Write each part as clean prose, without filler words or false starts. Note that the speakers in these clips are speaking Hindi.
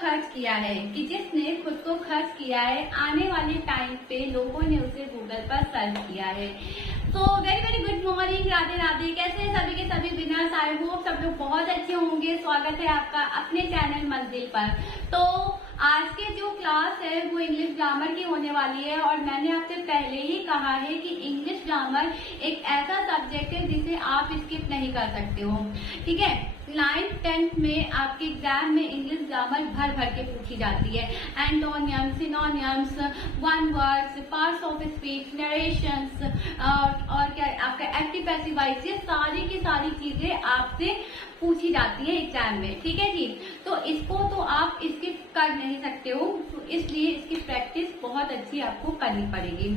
खर्च किया है, कि जिसने खुद को खर्च किया है, आने वाले टाइम पे लोगों ने उसे गूगल पर सर्च किया है। तो very very good morning, Radhe Radhe. कैसे हैं सभी के सभी विनर्स? आई होप सब लोग बहुत अच्छे होंगे। स्वागत है आपका अपने चैनल मंजिल पर। तो आज के जो क्लास है वो इंग्लिश ग्रामर की होने वाली है, और मैंने आपसे पहले ही कहा है कि इंग्लिश ग्रामर एक ऐसा सब्जेक्ट है जिसे आप स्किप नहीं कर सकते हो। ठीक है, 9th 10th में आपके एग्जाम में इंग्लिश ग्रामर भर भर के पूछी जाती है। एंटोनियम्स, synonyms, one words, parts of speech, narrations और क्या आपका एक्टिव पैसिव वॉइस, ये सारी की सारी चीजें आपसे पूछी जाती है एग्जाम में। ठीक है जी, तो इसको तो आप स्किप कर नहीं सकते हो, तो इसलिए इसकी प्रैक्टिस बहुत अच्छी आपको करनी पड़ेगी।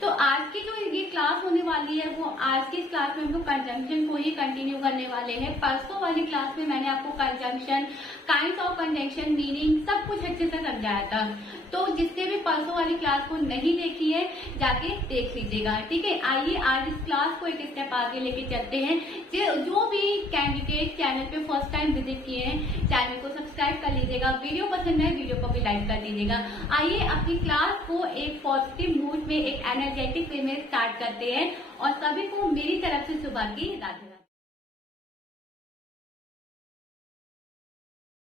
तो आज की जो ये क्लास होने वाली है वो आज की क्लास में हम लोग कंजंक्शन को ही कंटिन्यू करने वाले हैं। परसों वाली क्लास में मैंने आपको conjunction, kinds of conjunction, meaning सब कुछ अच्छे से समझाया था। तो जिसने भी परसों वाली क्लास को नहीं देखी है जाके देख लीजिएगा। ठीक है, आइए आज इस क्लास को एक स्टेप आगे लेके चलते हैं। जो भी कैंडिडेट चैनल पे फर्स्ट टाइम विजिट किए हैं, चैनल को सब्सक्राइब कर लीजिएगा। वीडियो पसंद है वीडियो को भी लाइक कर दीजिएगा। आइए अपनी क्लास को एक पॉजिटिव मूड में, एक एनर्जेटिक वे में स्टार्ट करते हैं, और सभी को मेरी तरफ से सुबह की राधे।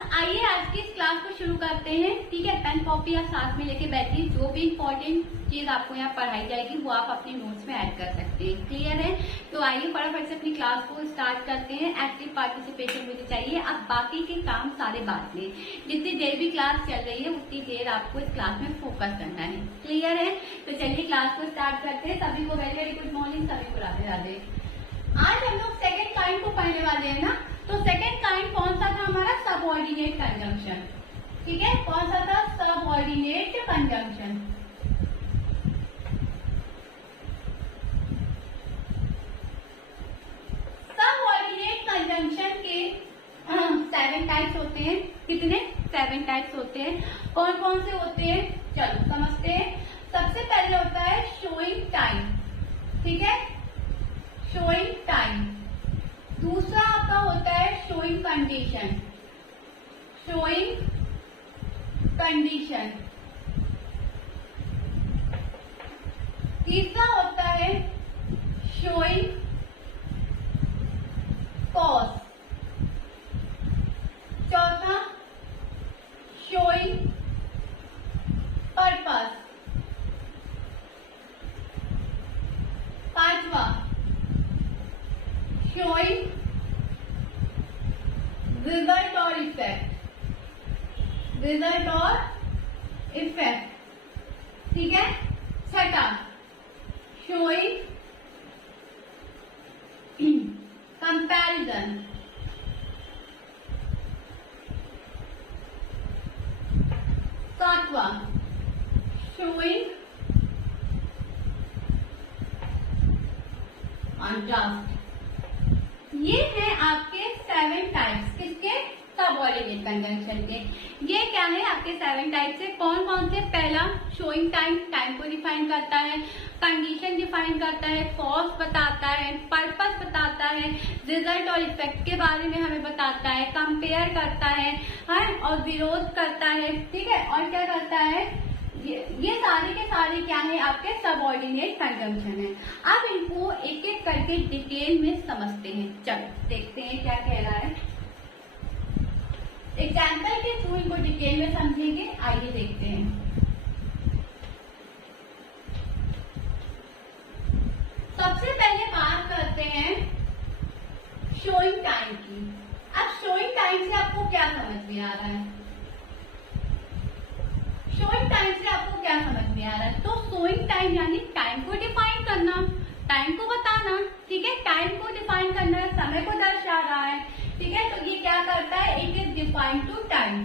आइए आज की इस क्लास को शुरू करते हैं। ठीक है, पेन कॉपी आप साथ में लेके बैठिए। जो भी इम्पोर्टेंट चीज आपको यहाँ पढ़ाई जाएगी वो आप अपने नोट्स में ऐड कर सकते हैं। क्लियर है? तो आइए फटाफट से अपनी क्लास को स्टार्ट करते हैं। एक्टिव पार्टिसिपेशन मुझे चाहिए। अब बाकी के काम सारे बाद में, जितनी देर भी क्लास चल रही है उतनी देर आपको इस क्लास में फोकस करना है। क्लियर है? तो चलिए क्लास को स्टार्ट करते हैं। सभी को वेरी वेरी गुड मॉर्निंग, सभी को राधे राधे। आज हम लोग सेकेंड काइंड को पढ़ने वाले हैं ना। तो सेकेंड काइंड कौन सा था हमारा? Subordinate conjunction. ठीक है, कौन सा था? Subordinate conjunction. सबऑर्डिनेट कंजंक्शन के 7 टाइप्स होते हैं। कितने? 7 टाइप्स होते हैं। कौन कौन से होते हैं चलो समझते हैं। सबसे पहले होता है शोइंग टाइम। ठीक है, शोइंग टाइम। दूसरा आपका होता है शोइंग कंडीशन। Showing condition. तीसरा होता है शोइंग कॉज। चौथा शोइंग पर्पस। पांचवा शोइंग रिजल्ट और इफेक्ट। रिजल्ट और इफेक्ट। ठीक है। छठा शोइंग कंपैरिजन। सातवां शोइंग कॉन्ट्रास्ट। ये है आपके 7 टाइप्स। किसके? सबऑर्डिनेट कंजंक्शन के। ये क्या है आपके 7 टाइप्स है? कौन कौन से? पहला शोइंग टाइम, टाइम को डिफाइन करता है। कंडीशन डिफाइन करता है। कॉज बताता है। पर्पस बताता है। रिजल्ट और इफेक्ट के बारे में हमें बताता है। कंपेयर करता है और विरोध करता है। ठीक है, और क्या करता है? ये सारे के सारे क्या है? आपके सबऑर्डिनेट कंजंक्शन है। अब इनको एक एक करके डिटेल में समझते हैं। चलो देखते हैं क्या कह रहा है। एग्जाम्पल के थ्रू इनको डिटेल में समझेंगे। आइए देखते हैं। सबसे पहले बात करते हैं शोइंग टाइम की। अब शोइंग टाइम से आपको क्या समझ में आ रहा है? शोइंग टाइम से आपको क्या समझ में आ रहा है? तो शोइंग टाइम यानी टाइम को डिफाइन करना, टाइम को बताना। ठीक है, टाइम को डिफाइन करना, समय को दर्शा रहा है। ठीक है, तो ये क्या करता है? It is define to time.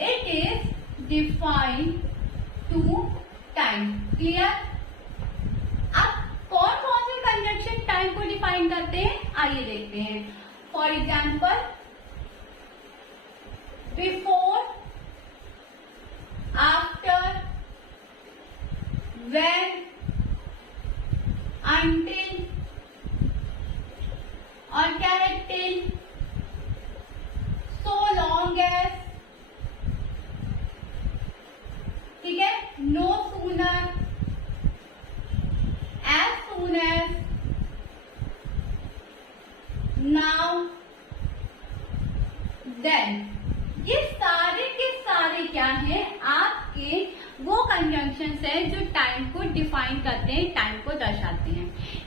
It is define to time. Clear? अब कौन कौन से कंजंक्शन टाइम को डिफाइन करते हैं आइए देखते हैं। For example before, after, when, until, और क्या है? till, so long as, then ये सारे के सारे क्या है, आपके वो कंजंक्शन है जो टाइम को डिफाइन करते हैं, टाइम को दर्शाते हैं।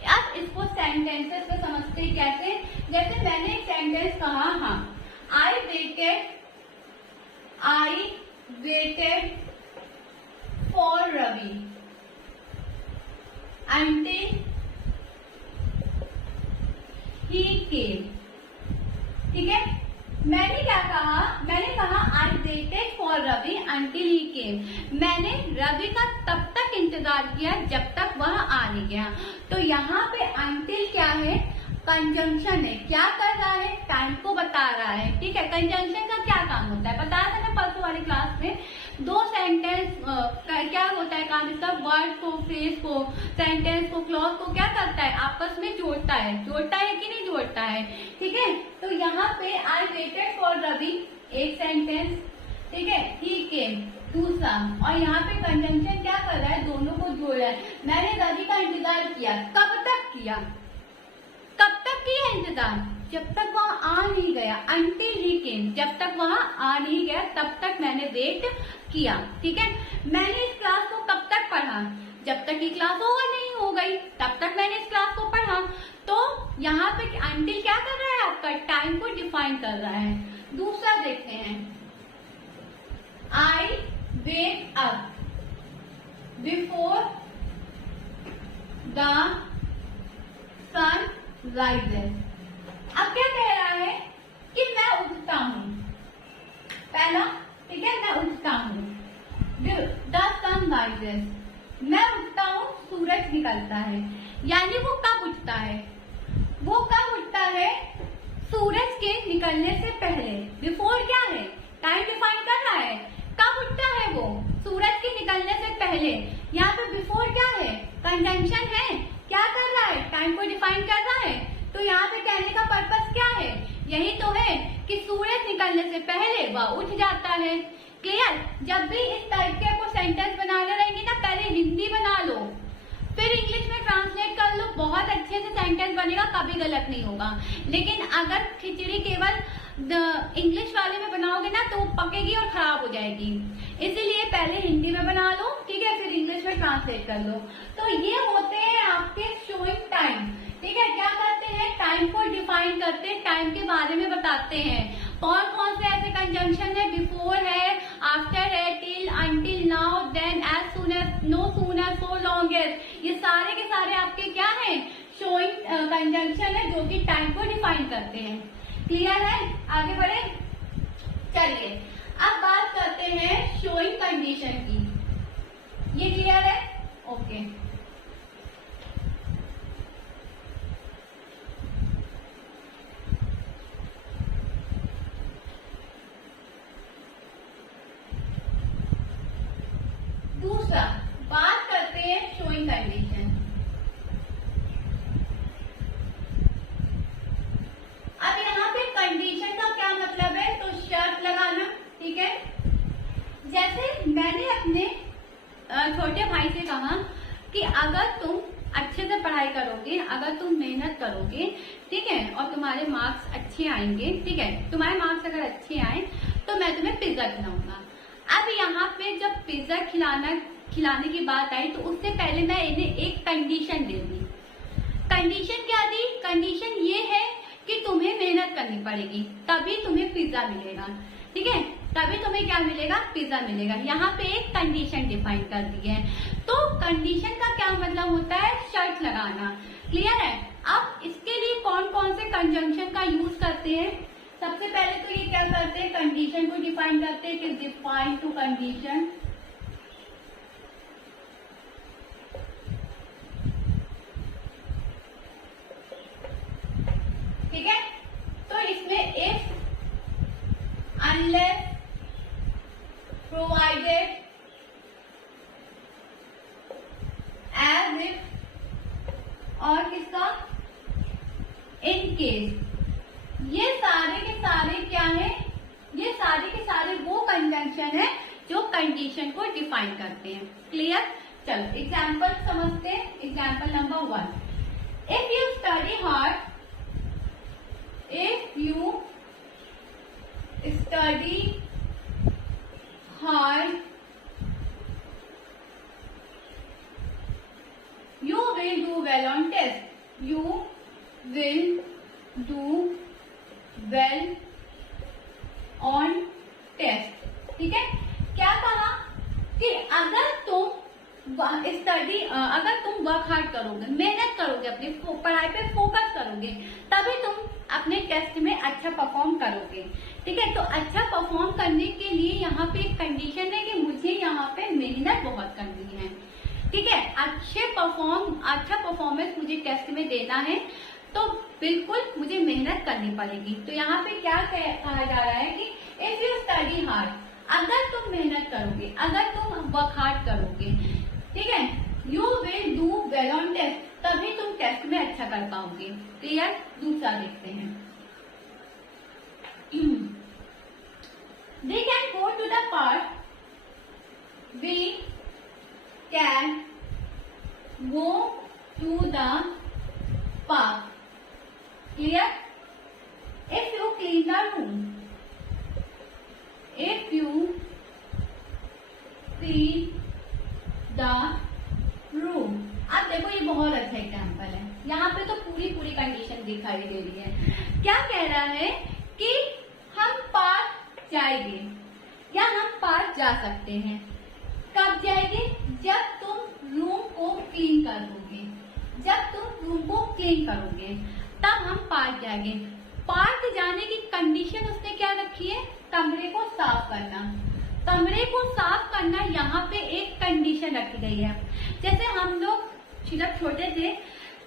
अब इसको सेंटेंसेस में समझते हैं कैसे। जैसे मैंने एक सेंटेंस कहा, हाँ, I waited for Ravi until he came। ठीक है, मैंने क्या कहा, मैंने कहा I waited for Ravi until he came। मैंने रवि का तब तक इंतजार किया जब तक वह आ नहीं गया। तो यहाँ पे until क्या है, कंजंक्शन है, क्या कर रहा है, टाइम को बता रहा है। ठीक है, कंजंक्शन का क्या काम होता है, बताया था ना परसों वाली क्लास में, दो सेंटेंस क्या होता है काम, इसका वर्ड को, फ्रेज को, सेंटेंस को, क्लॉज को क्या करता है, आपस में जोड़ता है कि नहीं जोड़ता है। ठीक है, तो यहाँ पे आई वेटेड फॉर रवि एक सेंटेंस, ठीक है, ही केम दूसरा, और यहाँ पे कंजंक्शन क्या कर रहा है, दोनों को जोड़ रहा है। मैंने रवि का इंतजार किया, कब तक किया, इंतजार, जब तक वहाँ आ नहीं गया, until he came, जब तक वहाँ आ नहीं गया तब तक मैंने वेट किया। ठीक है, मैंने इस क्लास को कब तक पढ़ा, जब तक ये क्लास ओवर नहीं हो गई तब तक मैंने इस क्लास को पढ़ा। तो यहाँ पे until क्या कर रहा है, आपका टाइम को डिफाइन कर रहा है। दूसरा देखते हैं, I wake up before the sun rises। अब क्या कह रहा है कि मैं उठता हूँ, पहला, ठीक है, मैं उठता हूँ, द सन राइजेस, मैं उठता हूँ, सूरज निकलता है। यानी वो कब उठता है, वो कब उठता है, सूरज के निकलने से पहले। बिफोर क्या है, टाइम डिफाइन कर रहा है, कब उठता है वो, सूरज के निकलने से पहले। यहाँ पे बिफोर क्या है, कंजंक्शन है, क्या कर रहा है, टाइम को डिफाइन कर रहा है। तो यहाँ पे कहने का पर्पस क्या है, यही तो है कि सूरज निकलने से पहले वह उठ जाता है। क्लियर, जब भी इस टाइप के आपको सेंटेंस बनाने रहेंगे ना, पहले हिंदी बना लो, फिर इंग्लिश में ट्रांसलेट कर लो, बहुत अच्छे से सेंटेंस बनेगा, कभी गलत नहीं होगा। लेकिन अगर खिचड़ी केवल इंग्लिश वाले में बनाओगे ना तो वो पकेगी और खराब हो जाएगी, इसीलिए पहले हिंदी में बना लो, ठीक है, फिर इंग्लिश में ट्रांसलेट कर लो। तो ये होते हैं आपके शोइंग टाइम। ठीक है, क्या करते हैं, टाइम को डिफाइन करते हैं, टाइम के बारे में बताते हैं। कौन कौन से ऐसे कंजंक्शन है, बिफोर है, आफ्टर है, till, until, now, then, as soon as, no sooner, so long as, ये सारे के सारे आपके क्या है, शोइंग कंजंक्शन है जो कि टाइम को डिफाइन करते हैं। क्लियर है, आगे बढ़े, चलिए अब बात करते हैं शोइंग कंडीशन की। ये क्लियर है, ओके। दूसरा बात करते हैं शोइंग कंडीशन। अब यहाँ पे कंडीशन का क्या मतलब है, तो शर्त लगाना। ठीक है, जैसे मैंने अपने छोटे भाई से कहा कि अगर तुम अच्छे से पढ़ाई करोगे, अगर तुम मेहनत करोगे, ठीक है, और तुम्हारे मार्क्स अच्छे आएंगे, ठीक है, तुम्हारे मार्क्स अगर अच्छे आए तो मैं तुम्हें पिज्जा खिलाऊंगा। अब यहाँ पे जब पिज्जा खिलाने की बात आई तो उससे पहले मैं इन्हें एक कंडीशन दे दी। कंडीशन क्या दी, कंडीशन ये है कि तुम्हें मेहनत करनी पड़ेगी तभी तुम्हें पिज्जा मिलेगा। ठीक है, तभी तुम्हें क्या मिलेगा, पिज्जा मिलेगा। यहाँ पे एक कंडीशन डिफाइन कर दी है। तो कंडीशन का क्या मतलब होता है, शर्त लगाना। क्लियर है, अब इसके लिए कौन कौन से कंजंक्शन का यूज करते हैं। सबसे पहले तो ये क्या करते हैं, कंडीशन को डिफाइन करते हैं कि डिफाइन टू कंडीशन। ठीक है, तो इसमें if, unless, provided, as if और किसका, इन केस, ये सारे के सारे क्या है, ये सारे के सारे वो कंजंक्शन है जो कंडीशन को डिफाइन करते हैं। क्लियर, चलो एग्जाम्पल समझते हैं। Example number 1, if you study hard, if you study hard, you will do well on test. You will do well on test. ठीक है, क्या कहा कि अगर तुम अगर तुम वर्क हार्ड करोगे, मेहनत करोगे, अपनी पढ़ाई पे फोकस करोगे, तभी तुम अपने टेस्ट में अच्छा परफॉर्म करोगे। ठीक है, तो अच्छा परफॉर्म करने के लिए यहाँ पे एक कंडीशन है कि मुझे यहाँ पे मेहनत बहुत करनी है। ठीक है, अच्छा परफॉर्मेंस मुझे टेस्ट में देना है, तो बिल्कुल मुझे मेहनत करनी पड़ेगी। तो यहाँ पे क्या कहा जा रहा है कि इफ यू स्टडी हार्ड, अगर तुम मेहनत करोगे, अगर तुम वर्क हार्ड करोगे, ठीक है, you will do well on test, तभी तुम टेस्ट में अच्छा कर पाओगे। क्लियर? दूसरा देखते हैं। We can go to the park. We can go to the park. Clear? If you clean the room, if you clean the room. अब देखो ये बहुत अच्छा एग्जाम्पल है, यहाँ पे तो पूरी कंडीशन दिखाई दे रही है। क्या कह रहा है कि हम पार्क जाएंगे या हम पार्क जा सकते हैं। कब जाएंगे? जब तुम रूम को क्लीन करोगे, जब तुम रूम को क्लीन करोगे तब हम पार्क जाएंगे। पार्क जाने की कंडीशन उसने क्या रखी है? कमरे को साफ करना। कमरे को साफ करना यहाँ पे एक कंडीशन रखी गई है। जैसे हम लोग जब छोटे थे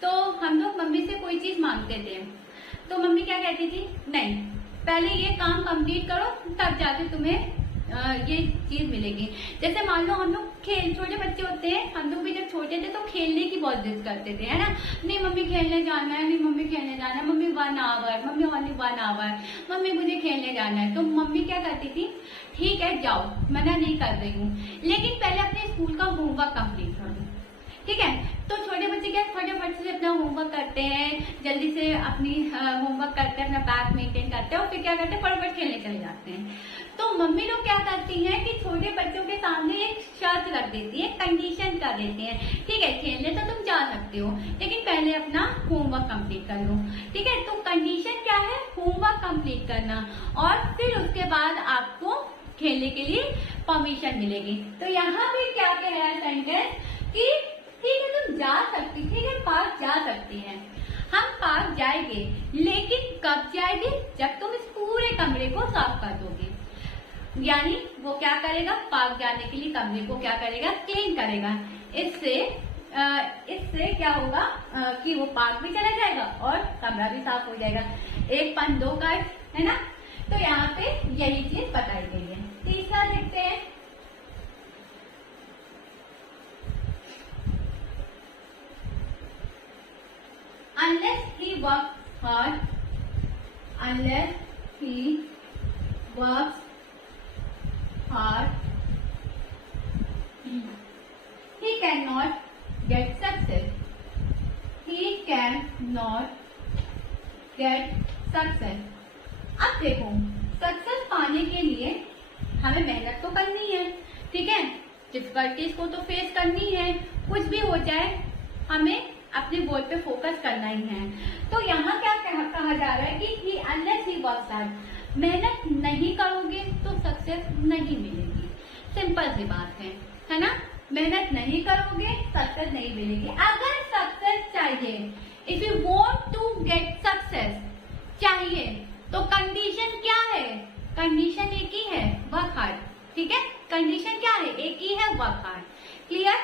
तो हम लोग मम्मी से कोई चीज मांगते थे, तो मम्मी क्या कहती थी? नहीं, पहले ये काम कंप्लीट करो तब जाके तुम्हें ये चीज मिलेगी। जैसे मान लो हम लोग छोटे बच्चे होते हैं, हम लोग भी जब छोटे थे तो खेलने की बहुत जिद करते थे, है ना? नहीं मम्मी खेलने जाना है, नहीं मम्मी खेलने जाना है, mummy 1 hour, mummy only 1 hour, mummy मुझे खेलने जाना है। तो मम्मी क्या करती थी? ठीक है जाओ, मना नहीं कर रही हूँ, लेकिन पहले अपने स्कूल का होमवर्क कंप्लीट करो। ठीक है, तो छोटे बच्चे क्या फटाफट से अपना होमवर्क करते हैं, जल्दी से अपनी होमवर्क करते हैं, अपना बैग मेंटेन करते हैं और फिर क्या करते हैं? फटाफट खेलने चले जाते हैं। तो मम्मी लोग क्या करती हैं कि छोटे बच्चों के सामने एक शर्त रख देती है, कंडीशन कर देती है। ठीक है, खेलने तो तुम जा सकते हो, लेकिन पहले अपना होमवर्क कंप्लीट कर लो। ठीक है, तो कंडीशन क्या है? होमवर्क कंप्लीट करना, और फिर उसके बाद आपको खेलने के लिए परमिशन मिलेगी। तो यहाँ पे क्या कह रहा है सेंटेंस कि ठीक है तुम जा सकती, ठीक है पार्क जा सकती हैं, हम पार्क जाएंगे, लेकिन कब जाएंगे? जब तुम इस पूरे कमरे को साफ कर दोगे। यानी वो क्या करेगा? पार्क जाने के लिए कमरे को क्या करेगा? क्लीन करेगा। इससे क्या होगा कि वो पार्क भी चला जाएगा और कमरा भी साफ हो जाएगा। 1 पन 2 काट, है ना? तो यहाँ पे यही चीज बताई गई है। तीसरा देखते हैं। Unless he works hard, he cannot get success. He cannot get success. अब देखो, सक्सेस पाने के लिए हमें मेहनत तो करनी है, ठीक है, डिफिकल्टीज को तो फेस करनी है, कुछ भी हो जाए हमें अपने गोल पे फोकस करना ही है। तो यहाँ क्या कहा जा रहा है कि अनलेस ही वर्क्स हार्ड, मेहनत नहीं करोगे तो सक्सेस नहीं मिलेगी। सिंपल सी बात है ना? मेहनत नहीं करोगे सक्सेस नहीं मिलेगी। अगर सक्सेस चाहिए, if you want to get success चाहिए, तो कंडीशन क्या है? कंडीशन एक ही है, वर्क हार्ड। ठीक है, कंडीशन क्या है? एक ही है, वर्क हार्ड। क्लियर?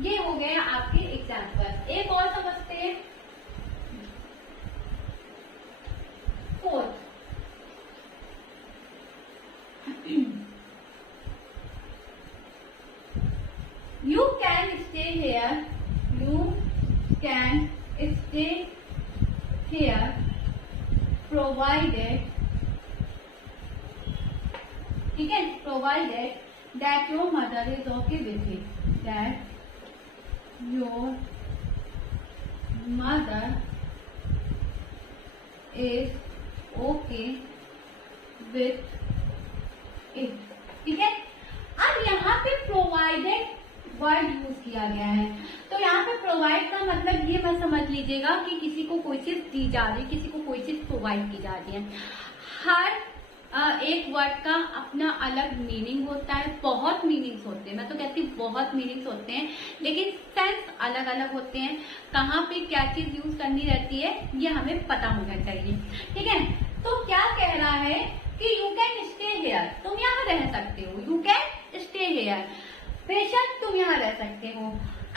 ये हो गया आपके एग्जाम्पल। एक और समझते हैं, 4th, you can stay here, you can stay here provided, ठीक है, provided that your mother is okay with it, that your mother is okay with if, ठीक है। अब यहाँ पे प्रोवाइडेड वर्ड यूज किया गया है, तो यहाँ पे प्रोवाइड का मतलब ये मत समझ लीजिएगा कि किसी को कोई चीज दी जा रही है, किसी को कोई चीज प्रोवाइड की जा रही है। हर एक वर्ड का अपना अलग मीनिंग होता है, बहुत मीनिंग्स होते हैं, मैं तो कहती हूँ बहुत मीनिंग्स होते हैं, लेकिन सेंस अलग अलग होते हैं। कहाँ पे क्या चीज यूज करनी रहती है ये हमें पता होना चाहिए, ठीक है। तो क्या कह रहा है कि यू कैन स्टे हेयर, तुम यहाँ रह सकते हो, यू कैन स्टे हेयर, बेशक तुम यहाँ रह सकते हो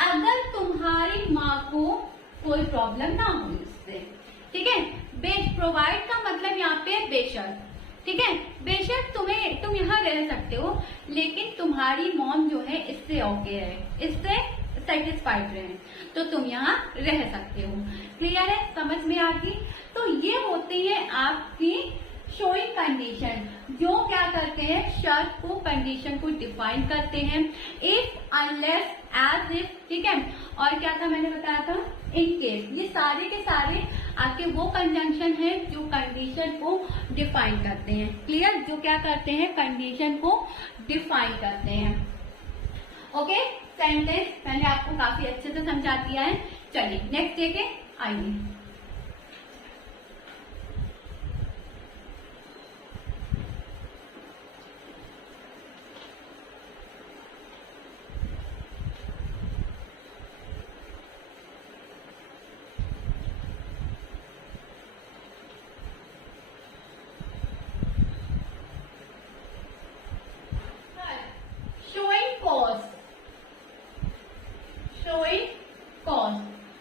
अगर तुम्हारी माँ को कोई प्रॉब्लम ना हो इससे, ठीक है। प्रोवाइड का मतलब यहाँ पे बेशक, ठीक है, बेशक तुम यहाँ रह सकते हो लेकिन तुम्हारी मॉम जो है इससे ओके है, इससे सेटिस्फाइड रहे, तो तुम यहाँ रह सकते हो। क्लियर है, समझ में आ गई। तो ये होती है आपकी शोइंग कंडीशन, जो क्या करते हैं शर्त को, कंडीशन को डिफाइन करते हैं। इफ, अनलेस, एज इफ, ठीक है। और क्या था मैंने बताया था, इन केस, ये सारे के सारे आपके वो कंजंक्शन है जो कंडीशन को डिफाइन करते हैं। क्लियर, जो क्या करते हैं कंडीशन को डिफाइन करते हैं। ओके, सेंटेंस मैंने आपको काफी अच्छे से समझा दिया है। चलिए नेक्स्ट देखे, आइए।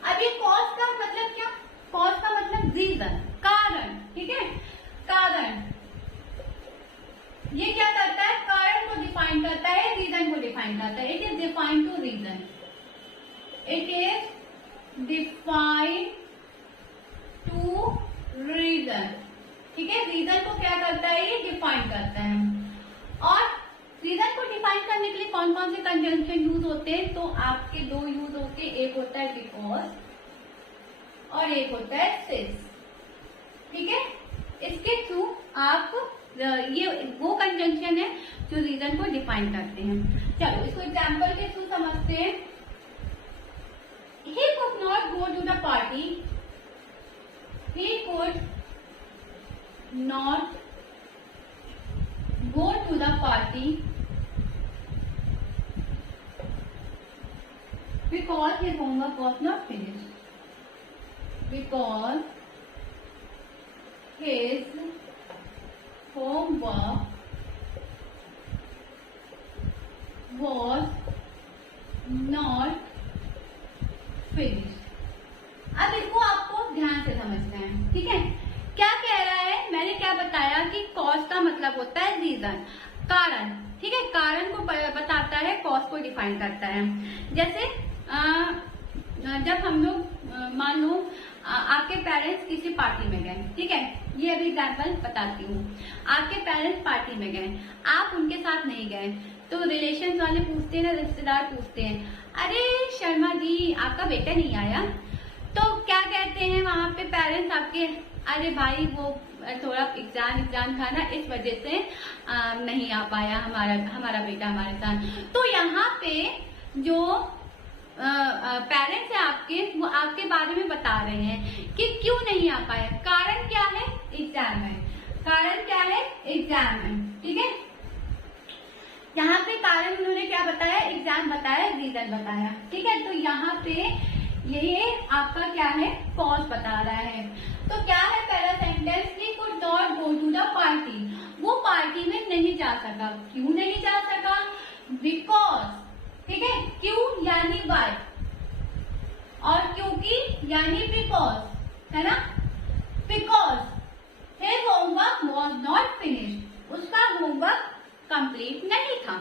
अब ये कॉज का मतलब क्या, कॉज का मतलब रीजन, कारण, ठीक है, कारण। ये क्या करता है, कारण को डिफाइन करता है, रीजन को डिफाइन करता है। It is define to reason, it is define to reason, ठीक है। रीजन को क्या करता है, ये डिफाइन करता है। और रीजन को डिफाइन करने के लिए कौन कौन से कंजंक्शन यूज होते हैं, तो आपके दो यूज होते हैं, एक होता है बिकॉज और एक होता है सिंस, ठीक है। इसके थ्रू आप ये वो कंजंक्शन है जो रीजन को डिफाइन करते हैं। चलो इसको एग्जाम्पल के थ्रू समझते हैं। He could not go to the party, he could not go to the party because his homework was not finished, because his homework was not finished। अब इसको आपको ध्यान से समझना है, ठीक है। क्या कह रहा है, मैंने क्या बताया कि कॉज का मतलब होता है रीजन, कारण, ठीक है। कारण को बताता है, कॉज को डिफाइन करता है। जैसे जब हम लोग मान लो आपके पेरेंट्स किसी पार्टी में गए, ठीक है, ये अभी एग्जाम्पल बताती हूँ। आपके पेरेंट्स पार्टी में गए, आप उनके साथ नहीं गए, तो रिलेशन वाले पूछते हैं ना, रिश्तेदार पूछते हैं, अरे शर्मा जी आपका बेटा नहीं आया, तो क्या कहते हैं वहां पे पेरेंट्स आपके, अरे भाई वो थोड़ा एग्जाम था ना, इस वजह से नहीं आ पाया हमारा बेटा हमारे साथ। तो यहाँ पे जो पेरेंट्स है आपके, वो आपके बारे में बता रहे हैं कि क्यों नहीं आ पाया। कारण क्या है, एग्जाम है, कारण क्या है, एग्जाम है, ठीक है। यहाँ पे कारण उन्होंने क्या बताया, एग्जाम बताया, रीजन बताया, ठीक है। तो यहाँ पे ये आपका क्या है, कॉज बता रहा है। तो क्या है पहला sentence, he could not go to the party, वो पार्टी में नहीं जा सका। क्यों नहीं जा सका, बिकॉज, ठीक है, क्यों यानी वाई, और क्योंकि यानी बिकॉज, है ना। Because his homework was not finished, उसका होमवर्क कंप्लीट नहीं था।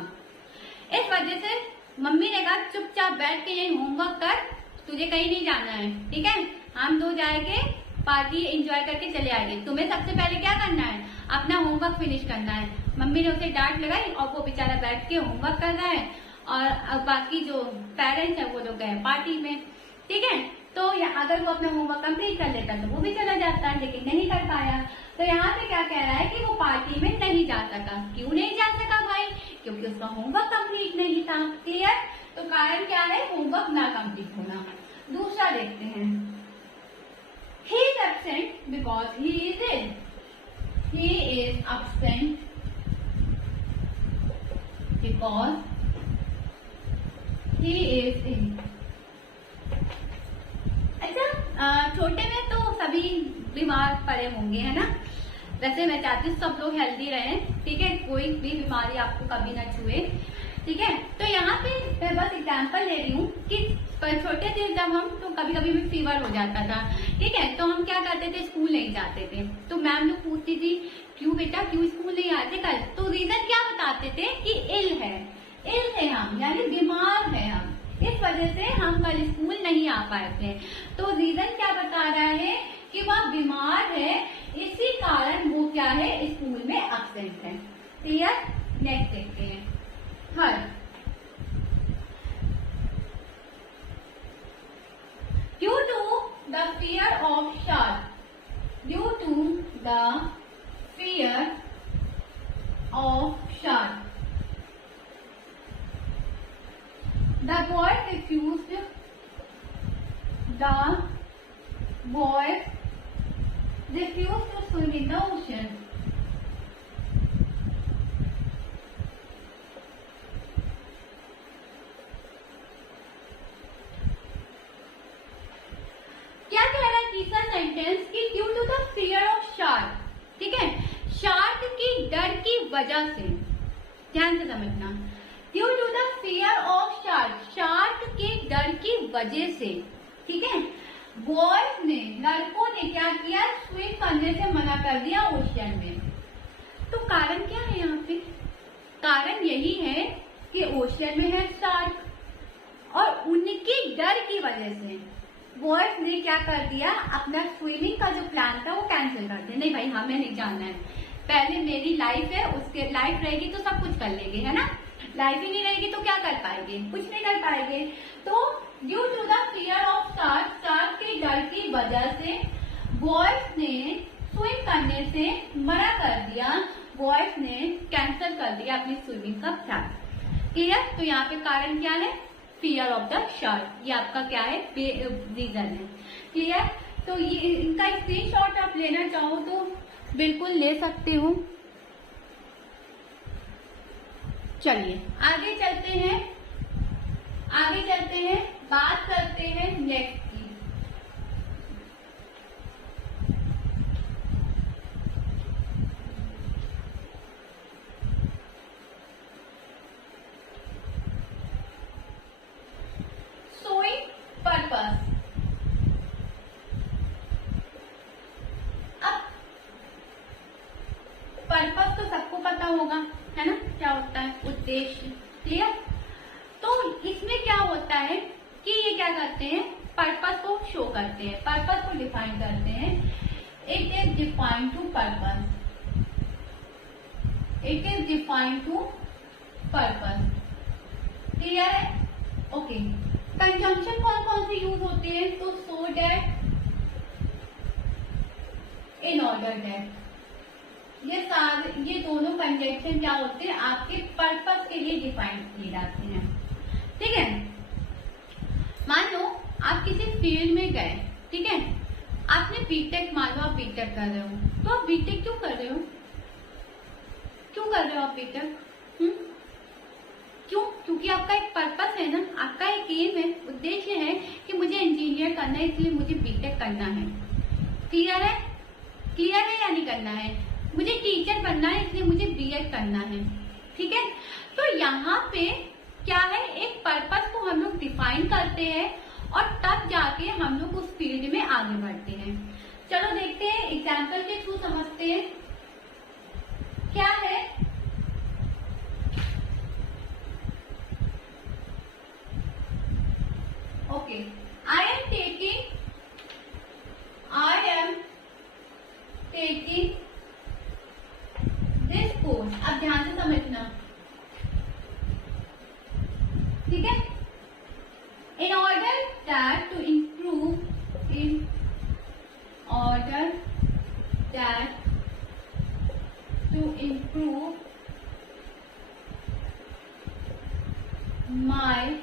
इस वजह से मम्मी ने कहा चुपचाप बैठ के यही होमवर्क कर, तुझे कहीं नहीं जाना है, ठीक है, हम दो जाएंगे पार्टी एंजॉय करके चले आएंगे, तुम्हें सबसे पहले क्या करना है, अपना होमवर्क फिनिश करना है। मम्मी ने उसे डांट लगाई और वो बेचारा बैठ के होमवर्क कर रहा है, और अब बाकी जो पेरेंट्स है वो लोग गए पार्टी में, ठीक है। तो अगर वो अपना होमवर्क कंप्लीट कर लेता तो वो भी चला जाता है, लेकिन नहीं कर पाया। तो यहाँ पे क्या कह रहा है कि वो पार्टी में नहीं जा सका। क्यों नहीं जा सका भाई? क्योंकि उसका होमवर्क कंप्लीट नहीं था। क्लियर? तो कारण क्या है? होमवर्क ना कंप्लीट होना। दूसरा देखते हैं, he is absent because he is ill. He is absent because he is ill. अच्छा, छोटे में तो सभी बीमार पड़े होंगे, है ना। वैसे मैं चाहती हूँ सब लोग हेल्दी रहें, ठीक है, कोई भी बीमारी आपको कभी ना छुए, ठीक है। तो यहाँ पे मैं बस एग्जांपल ले रही हूँ कि छोटे थे जब हम, तो कभी कभी भी फीवर हो जाता था, ठीक है, तो हम क्या करते थे, स्कूल नहीं जाते थे। तो मैम लोग पूछती थी, क्यों बेटा, क्यों स्कूल नहीं आते कल? तो रीजन क्या बताते थे कि इल है हम, यानी बीमार है हम, इस वजह से हम कल स्कूल नहीं आ पाए थे। तो रीजन क्या बता रहा है कि वह बीमार है, इसी कारण वो क्या है, स्कूल में एब्सेंट है। क्लियर? नेक्स्ट देखते हैं, her. Due to the fear of shark, due to the fear of shark, the boy refused to swim in the ocean. क्या कह रहा है तीसरा सेंटेंस कि due to the fear of shark, ठीक है, शार्क की डर की वजह से, ध्यान से समझना, due to the fear of shark, shark के डर की वजह से, ठीक है, बॉयज ने, लड़कों ने क्या किया, स्विम करने से मना कर दिया ओशियन में। तो कारण क्या है यहाँ पे? कारण यही है कि ओशियन में है शार्क, और उनकी डर की वजह से बॉयज ने क्या कर दिया, अपना स्विमिंग का जो प्लान था वो कैंसिल कर दिया। नहीं भाई, हमें नहीं जाना है, पहले मेरी लाइफ है, उसके लाइफ रहेगी तो सब कुछ कर लेंगे, है ना। लाइफ ही नहीं रहेगी तो क्या कर पाएंगे, कुछ नहीं कर पाएंगे। तो due to the fear of shark, shark के डर की वजह से बॉयज ने स्विम करने से मना कर दिया, बॉयज ने कैंसिल कर दिया अपनी स्विमिंग का प्लान। क्लियर? तो यहाँ पे कारण क्या है, फियर ऑफ द शार्क, ये आपका क्या है, रीजन है। क्लियर? तो ये इनका स्क्रीनशॉट आप लेना चाहो तो बिल्कुल ले सकते हो। चलिए आगे चलते हैं, बात करते हैं नेक्स्ट की। Sowing purpose. अब पर्पस तो सबको पता होगा, है ना, क्या होता है, उद्देश्य। क्लियर? तो इसमें क्या होता है कि ये क्या करते हैं, पर्पस को शो करते हैं, पर्पस को डिफाइन करते हैं। It is defined to purpose, it is defined to purpose. Clear है? ओके। कंजंक्शन कौन कौन से यूज होते हैं? तो so that, in order that, ये दोनों कंजंक्शन क्या होते हैं, आपके पर्पस के लिए डिफाइन किए जाते हैं। ठीक है, मान लो आप किसी फील्ड में गए, ठीक है, आपने बीटेक, मान लो आप बीटेक कर रहे हो, तो आप बीटेक क्यों कर रहे हो, क्यों कर रहे हो आप बीटेक? क्यों? क्योंकि आपका एक पर्पस है ना, आपका एक एम है, उद्देश्य है कि मुझे इंजीनियर करना है, इसलिए मुझे बीटेक करना है। क्लियर है? क्लियर है या नहीं करना है? मुझे टीचर बनना है, इसलिए मुझे बीएड करना है। ठीक है, तो यहाँ पे क्या है, एक पर्पस को हम लोग डिफाइन करते हैं और तब जाके हम लोग उस फील्ड में आगे बढ़ते हैं। चलो देखते हैं, एग्जाम्पल के थ्रू समझते हैं क्या है। Okay, I am taking this course. अब ध्यान से समझना, ठीक है। In order that to improve, in order that my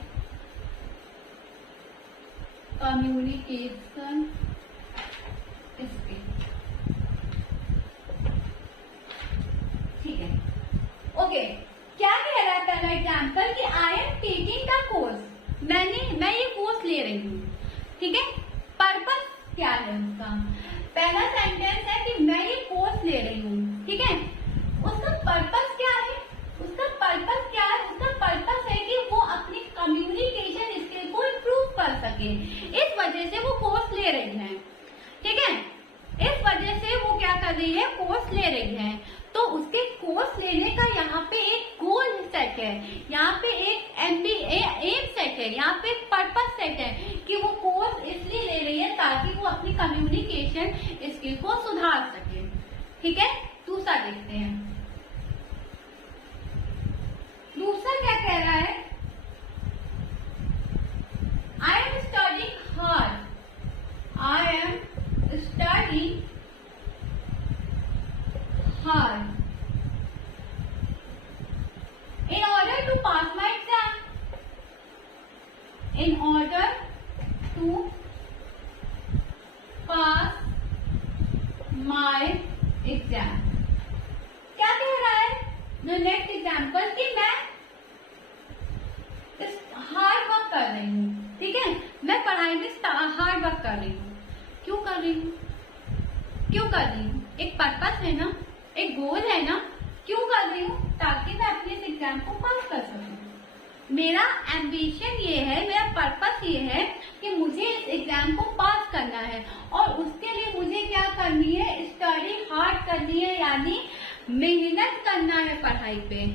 communication skill. ठीक है, ओके। क्या कह रहा है पहला एग्जाम्पल कि आई एम टेकिंग द कोर्स, मैं ये कोर्स ले रही हूँ। ठीक है, पर्पस क्या है उसका? पहला सेंटेंस है कि मैं ये कोर्स ले रही हूँ। ठीक है, उसका पर्पस क्या है? उसका पर्पस क्या है? उसका पर्पस है कि वो अपनी कम्युनिकेशन स्किल को इम्प्रूव कर सके, इस वजह से वो कोर्स ले रही है। ठीक है, इस वजह से वो क्या कर रही है? कोर्स ले रही है। तो उसके कोर्स लेने का यहाँ पे एक गोल सेट है, यहाँ पे एक एम सेट है, यहाँ पे एक पर्पस सेट है कि वो कोर्स इसलिए ले रही है ताकि वो अपनी कम्युनिकेशन स्किल को सुधार सके। ठीक है, दूसरा देखते हैं। दूसरा क्या कह रहा है? I M studying hard, I am studying hard in order to pass my exam, in order to pass my exam। क्या कह रहा है? जो नेक्स्ट एग्जाम्पल कि मैं हार्ड वर्क कर रही हूँ। ठीक है, मैं पढ़ाई में हार्ड वर्क कर रही हूँ। क्यों कर रही हूँ? क्यों कर रही हूँ? एक पर्पस है ना, एक गोल है ना। क्यों कर रही हूँ? ताकि मैं अपने इस एग्जाम को पास कर सकूं। मेरा एम्बिशन ये है, मेरा पर्पस ये है कि मुझे इस एग्जाम को पास करना है और उसके लिए मुझे क्या करनी है? स्टडी हार्ड करनी है, यानी मेहनत करना है पढ़ाई पे।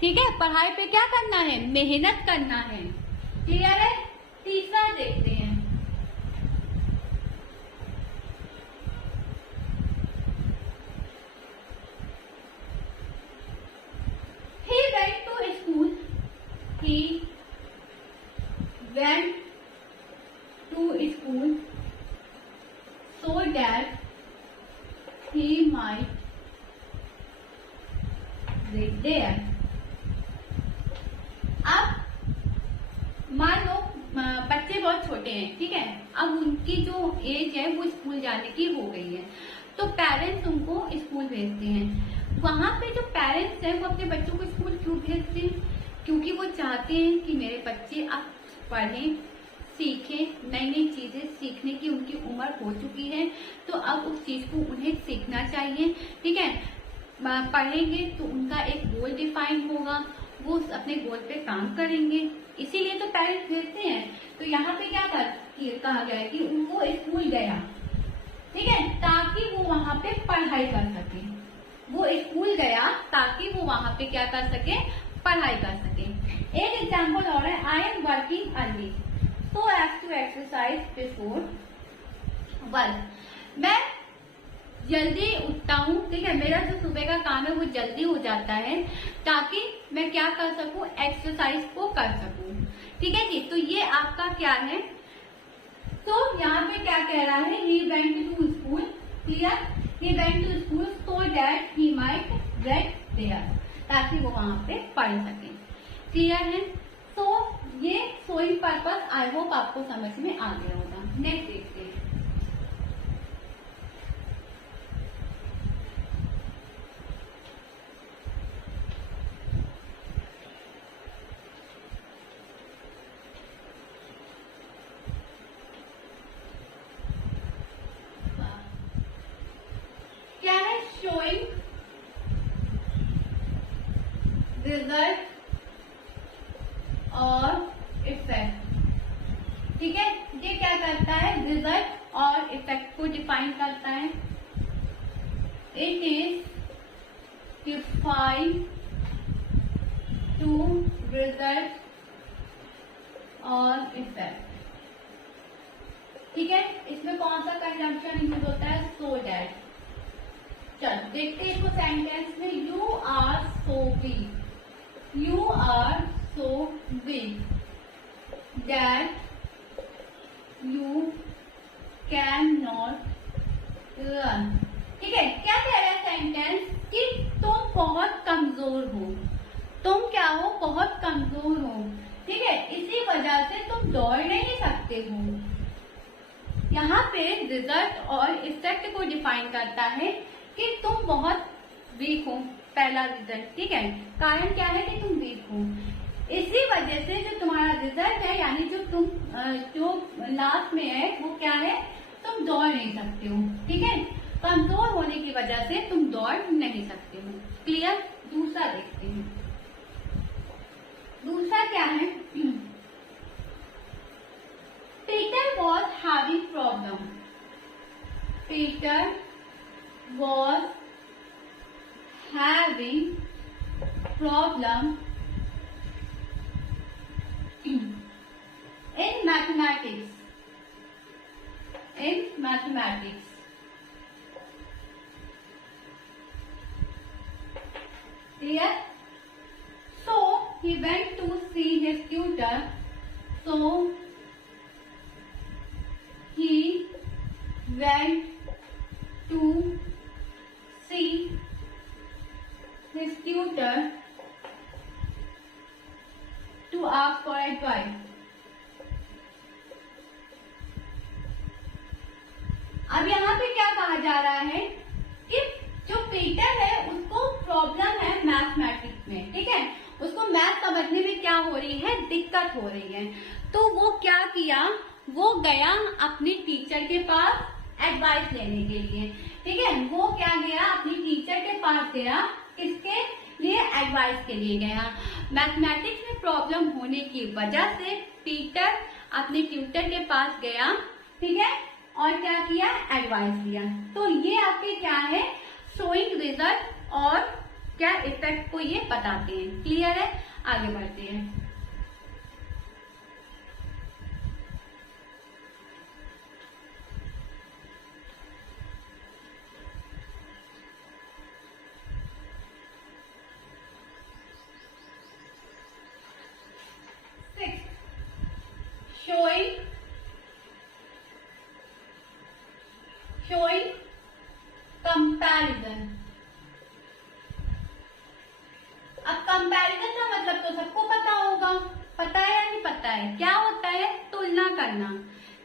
ठीक है, पढ़ाई पे क्या करना है? मेहनत करना है। क्लियर है? तीसरा देखते हैं। He went to school. He went to school so that he might read there. अब मान लो बच्चे बहुत छोटे हैं। ठीक है, अब उनकी जो एज है वो स्कूल जाने की हो गई है, तो पेरेंट्स उनको स्कूल भेजते हैं। वहां पे जो पेरेंट्स हैं वो अपने बच्चों को स्कूल क्यों भेजते हैं? क्योंकि वो चाहते हैं कि मेरे बच्चे अब पढ़ें, सीखें, नई नई चीजें सीखने की उनकी उम्र हो चुकी है, तो अब उस चीज को उन्हें सीखना चाहिए। ठीक है, पढ़ेंगे तो उनका एक गोल डिफाइन होगा, वो अपने गोल पे काम करेंगे, इसीलिए तो पेरेंट्स भेजते हैं। तो यहाँ पे क्या कहा गया है कि वो स्कूल गया। ठीक है, ताकि वो वहां पे पढ़ाई कर सके। वो स्कूल गया ताकि वो वहां पे क्या कर सके? पढ़ाई कर सके। एक एग्जाम्पल और है, I am working early so as to exercise before work. मैं जल्दी उठता हूँ। ठीक है, मेरा जो सुबह का काम है वो जल्दी हो जाता है ताकि मैं क्या कर सकूं? एक्सरसाइज को कर सकूं। ठीक है जी, तो ये आपका क्या है? तो यहाँ पे क्या कह रहा है? He went to school. Clear? He went to school so that he might get there, ताकि वो वहां पे पढ़ सके। क्लियर है? तो ये सोइंग पर्पस आई होप आपको समझ में आ गया होगा। नेक्स्ट देखते हैं। क्या है? शोइंग रिजल्ट और इफेक्ट। ठीक है, ये क्या करता है? रिजल्ट और इफेक्ट को डिफाइन करता है। It is define to result और इफेक्ट। ठीक है, इसमें कौन सा कंजंक्शन यूज होता है? So that. चल देखते हैं इसको सेंटेंस में। You are so weak, you are so weak that you can not run. ठीक है, क्या कह रहा है सेंटेंस? कि तुम बहुत कमजोर हो। तुम क्या हो? बहुत कमजोर हो। ठीक है, इसी वजह से तुम दौड़ नहीं सकते हो। यहाँ पे रिजल्ट और इफेक्ट को डिफाइन करता है कि तुम बहुत वीक हो, पहला रिजल्ट, ठीक है। कारण क्या है कि तुम वीक हो, इसी वजह से जो तुम्हारा रिजल्ट है यानी जो लास्ट में है वो क्या है, तुम दौड़ नहीं सकते हो, ठीक है। कमजोर होने की वजह से तुम दौड़ नहीं सकते हो। क्लियर। दूसरा देखते हैं, दूसरा क्या है। Peter was having problem. Peter was having problem in mathematics. Clear? So he went to see his tutor. So he went to see his tutor to ask for advice. अब यहाँ पे क्या कहा जा रहा है कि जो पीटर है उसको प्रॉब्लम है मैथमेटिक्स में, ठीक है। उसको मैथ समझने में क्या हो रही है, दिक्कत हो रही है। तो वो क्या किया, वो गया अपनी टीचर के पास एडवाइस लेने के लिए, ठीक है। वो क्या गया, अपनी टीचर के पास गया, किसके लिए, एडवाइस के लिए गया। मैथमेटिक्स में प्रॉब्लम होने की वजह से पीटर अपने ट्यूटर के पास गया, ठीक है, और क्या किया, एडवाइस दिया। तो ये आपके क्या है, शोइंग रिजल्ट और क्या इफेक्ट को ये बताते हैं। क्लियर है, आगे बढ़ते हैं। showing comparison। अब कंपैरिजन का मतलब तो सबको पता होगा, पता है या नहीं पता है, क्या होता है, तुलना करना।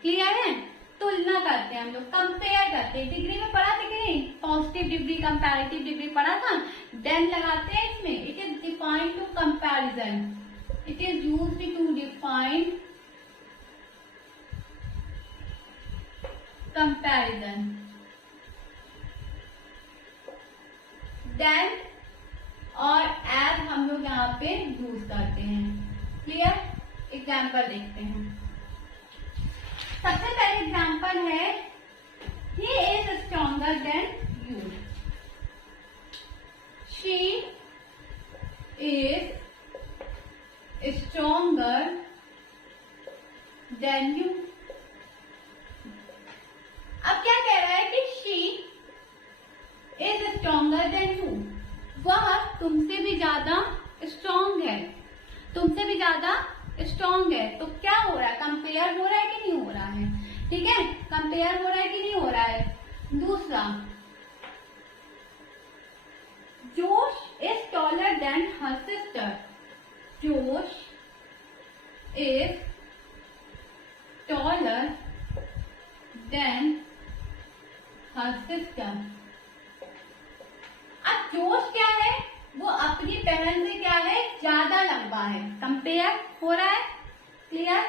क्लियर है, तुलना करते हैं हम लोग, कंपेयर करते हैं। डिग्री में पढ़ा था कि नहीं, पॉजिटिव डिग्री कंपैरेटिव डिग्री पढ़ा था, देन लगाते हैं इसमें। It is defined to comparison, it is used to define comparison. Then और एज हम लोग यहाँ पे यूज करते हैं। क्लियर, एग्जाम्पल देखते हैं। सबसे पहले एग्जाम्पल है, he is stronger than you. She is stronger than you. अब क्या कह रहा है कि she is stronger than you, वह तुमसे भी ज्यादा स्ट्रॉन्ग है, तुमसे भी ज्यादा स्ट्रॉन्ग है। तो क्या हो रहा है, कंपेयर हो रहा है कि नहीं हो रहा है, ठीक है, कंपेयर हो रहा है कि नहीं हो रहा है। दूसरा, Josh is taller than her sister. Josh is taller than her sister. अब जोश क्या है, वो अपनी बहन से क्या है, ज्यादा लंबा है, कंपेयर हो रहा है। क्लियर।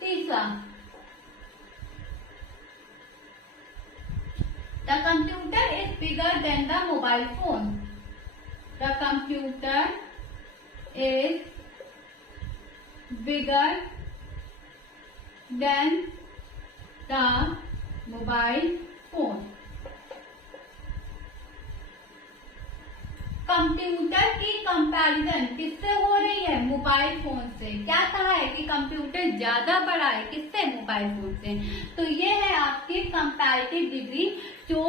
तीसरा, the computer is bigger than the mobile phone. The computer is bigger than the mobile phone. Computer की कंपैरिजन किससे हो रही है, मोबाइल फोन से। क्या कहा है कि कंप्यूटर ज्यादा बड़ा है, किससे, मोबाइल फोन से। तो ये है आपकी कंपैरेटिव डिग्री, जो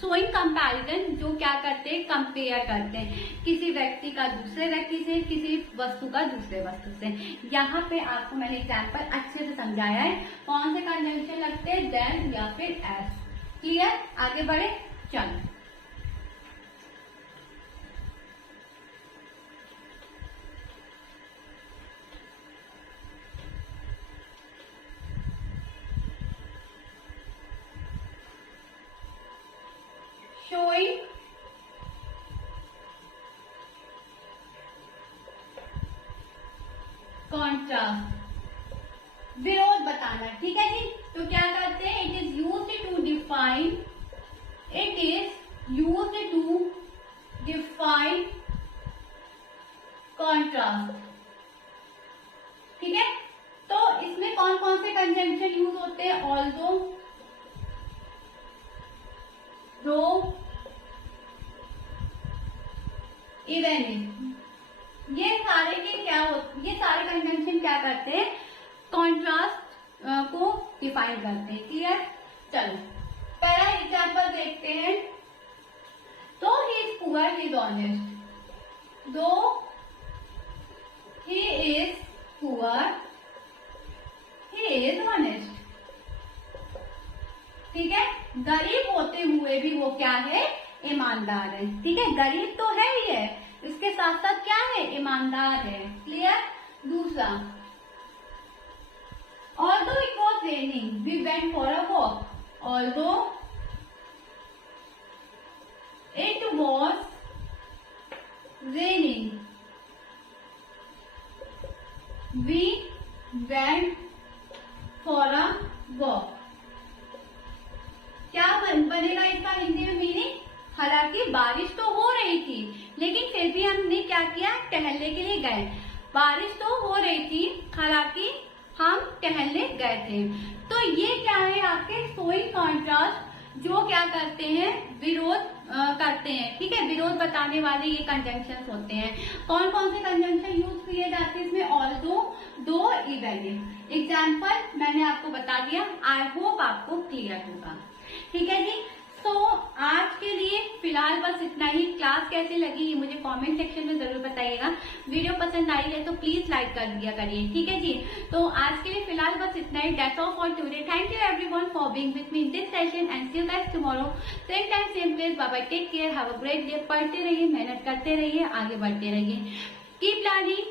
शोइंग कंपैरिजन, जो क्या करते हैं, कंपेयर करते हैं किसी व्यक्ति का दूसरे व्यक्ति से, किसी वस्तु का दूसरे वस्तु से। यहाँ पे आपको मैंने एग्जाम्पल अच्छे से समझाया है, कौन से कंजंक्शन लगते हैं, देन या फिर एज। क्लियर, आगे बढ़े, चलो। कॉन्ट्रास्ट, विरोध बताना। ठीक है जी, तो क्या करते हैं, it is used to define, it is used to define contrast. ठीक है, तो इसमें कौन कौन से कंजंक्शन यूज होते हैं, ऑल्दो, दो, इवन इफ, ये सारे के क्या होते, ये सारे कंजंक्शन क्या करते हैं, कॉन्ट्रास्ट को डिफाइन करते हैं। क्लियर, चलो पहला एग्जाम्पल देखते हैं। तो he is poor he is honest, though he is poor he is honest. ठीक है, गरीब होते हुए भी वो क्या है, ईमानदार है। ठीक है, गरीब तो है ही है, इसके साथ साथ क्या है, ईमानदार है। क्लियर, दूसरा, although it was raining we went for a walk, although it was raining we went for a walk। क्या बनेगा इसका हिंदी में मीनिंग, हालांकि बारिश तो हो रही थी लेकिन फिर भी हमने क्या किया, टहलने के लिए गए। बारिश तो हो रही थी हालांकि हम टहलने गए थे। तो ये क्या है आपके शोइंग कॉन्ट्रास्ट, जो क्या करते हैं, विरोध करते हैं। ठीक है, विरोध बताने वाले ये कंजंक्शन होते हैं। कौन कौन से कंजंक्शन यूज किए जाते हैं इसमें, ऑल्दो, दो, इवन इफ। एग्जाम्पल मैंने आपको बता दिया, आई होप आपको क्लियर होगा। ठीक है जी, तो आज के लिए फिलहाल बस इतना ही। क्लास कैसी लगी ये मुझे कमेंट सेक्शन में जरूर बताइएगा। वीडियो पसंद आई है तो प्लीज लाइक कर दिया करिए। ठीक है जी, तो आज के लिए फिलहाल बस इतना ही। That's all for today. Thank you everyone for being with me in this session and see you guys tomorrow same time same place. Bye bye, take care, have a great day. पढ़ते रहिए, मेहनत करते रहिए, आगे बढ़ते रहिए। Keep learning,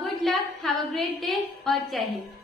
good luck, have a great day और जय हिंद।